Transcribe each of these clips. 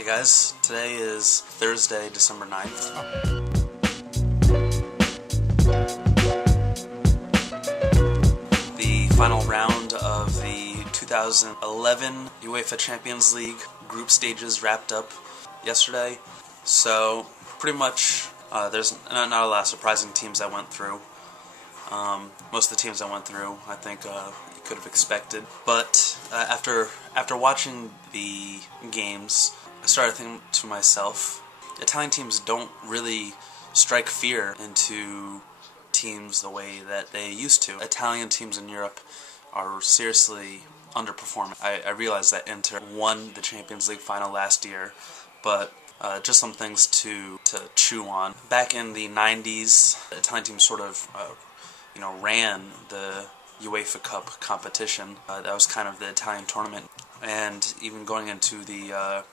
Hey guys, today is Thursday, December 9th. The final round of the 2011 UEFA Champions League group stages wrapped up yesterday. So, pretty much, there's not a lot of surprising teams that went through. Most of the teams that went through, I think, you could have expected. But after watching the games, I started thinking to myself, Italian teams don't really strike fear into teams the way that they used to. Italian teams in Europe are seriously underperforming. I realize that Inter won the Champions League final last year, but just some things to chew on. Back in the 90s, the Italian teams sort of ran the UEFA Cup competition. That was kind of the Italian tournament. And even going into the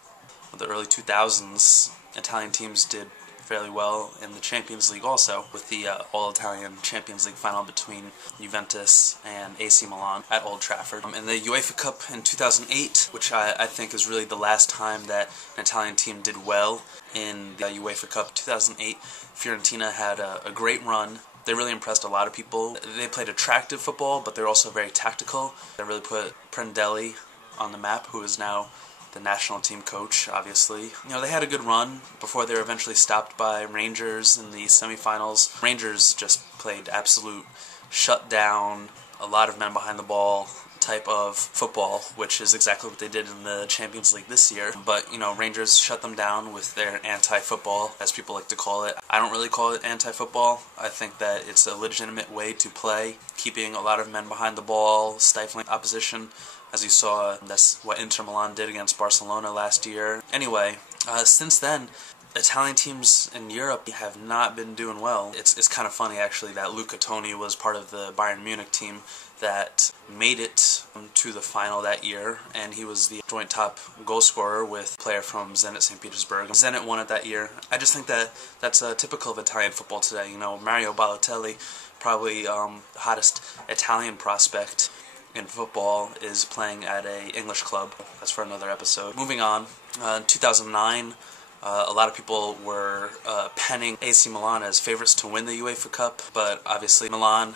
early 2000s, Italian teams did fairly well in the Champions League also, with the all-Italian Champions League final between Juventus and AC Milan at Old Trafford. In the UEFA Cup in 2008, which I think is really the last time that an Italian team did well in the UEFA Cup 2008, Fiorentina had a great run. They really impressed a lot of people. They played attractive football, but they're also very tactical. They really put Prandelli on the map, who is now the national team coach, obviously. They had a good run before they were eventually stopped by Rangers in the semifinals. Rangers just played absolute shutdown, a lot of men behind the ball type of football, which is exactly what they did in the Champions League this year. But, Rangers shut them down with their anti-football, as people like to call it. I don't really call it anti-football. I think that it's a legitimate way to play, keeping a lot of men behind the ball, stifling opposition. As you saw, that's what Inter Milan did against Barcelona last year. Anyway, since then, Italian teams in Europe have not been doing well. It's kind of funny, actually, that Luca Toni was part of the Bayern Munich team that made it to the final that year, and he was the joint top goal scorer with a player from Zenit St. Petersburg. Zenit won it that year. I just think that that's typical of Italian football today. Mario Balotelli, probably the hottest Italian prospect in football, is playing at a English club. That's for another episode. Moving on, in 2009, a lot of people were penning AC Milan as favorites to win the UEFA Cup, but obviously Milan,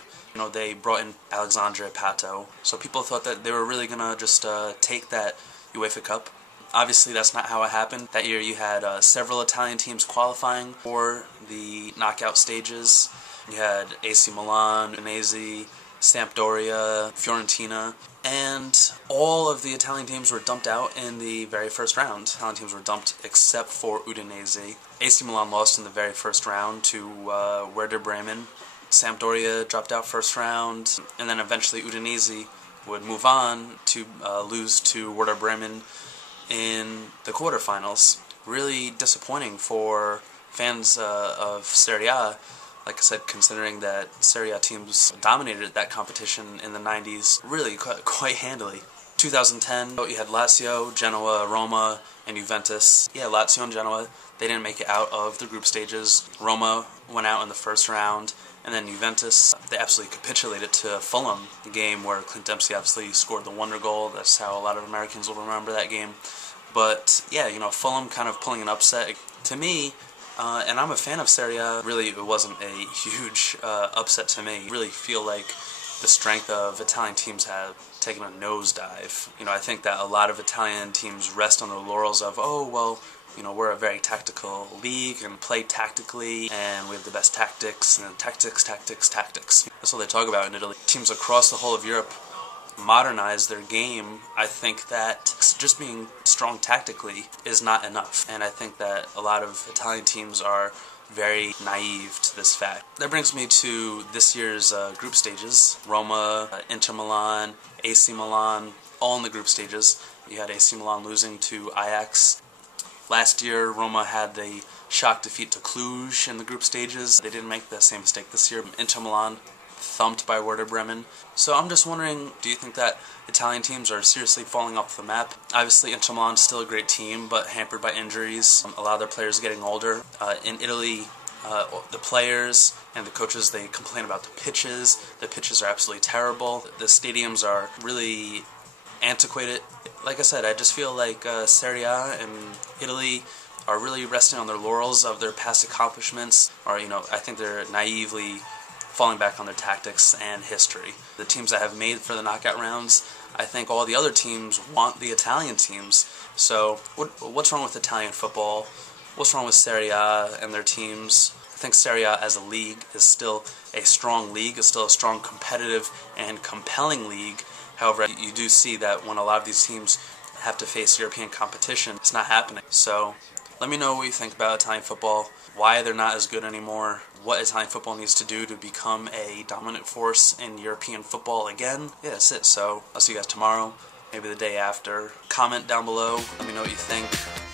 they brought in Alexandre Pato, so people thought that they were really gonna just take that UEFA Cup. Obviously, that's not how it happened. That year you had several Italian teams qualifying for the knockout stages. You had AC Milan, Udinese, Sampdoria, Fiorentina, and all of the Italian teams were dumped out in the very first round. Italian teams were dumped except for Udinese. AC Milan lost in the very first round to Werder Bremen. Sampdoria dropped out first round, and then eventually Udinese would move on to lose to Werder Bremen in the quarterfinals. Really disappointing for fans of Serie A. Like I said, considering that Serie A teams dominated that competition in the 90s really quite handily. 2010, you had Lazio, Genoa, Roma, and Juventus. Yeah, Lazio and Genoa, they didn't make it out of the group stages. Roma went out in the first round, and then Juventus, they absolutely capitulated to Fulham, the game where Clint Dempsey obviously scored the wonder goal. That's how a lot of Americans will remember that game. But yeah, Fulham kind of pulling an upset. To me, and I'm a fan of Serie A, really it wasn't a huge upset to me. I really feel like the strength of Italian teams have taken a nosedive. I think that a lot of Italian teams rest on their laurels of, we're a very tactical league and play tactically, and we have the best tactics, and tactics. That's what they talk about in Italy. Teams across the whole of Europe modernize their game. I think that just being strong tactically is not enough, and I think that a lot of Italian teams are very naive to this fact. That brings me to this year's group stages. Roma, Inter Milan, AC Milan, all in the group stages. You had AC Milan losing to Ajax. Last year, Roma had the shock defeat to Cluj in the group stages. They didn't make the same mistake this year. Inter Milan thumped by Werder Bremen. So I'm just wondering, do you think that Italian teams are seriously falling off the map? Obviously, Inter Milan is still a great team, but hampered by injuries. A lot of their players are getting older. In Italy, the players and the coaches, they complain about the pitches. The pitches are absolutely terrible. The stadiums are really antiquated. like I said, I just feel like Serie A and Italy are really resting on their laurels of their past accomplishments, or, I think they're naively falling back on their tactics and history. The teams that have made it for the knockout rounds, I think all the other teams want the Italian teams. So what's wrong with Italian football? What's wrong with Serie A and their teams? I think Serie A as a league is still a strong league, is still a strong, competitive, and compelling league. However, you do see that when a lot of these teams have to face European competition, it's not happening. So let me know what you think about Italian football, why they're not as good anymore, what Italian football needs to do to become a dominant force in European football again. Yeah, that's it. So I'll see you guys tomorrow, maybe the day after. Comment down below. Let me know what you think.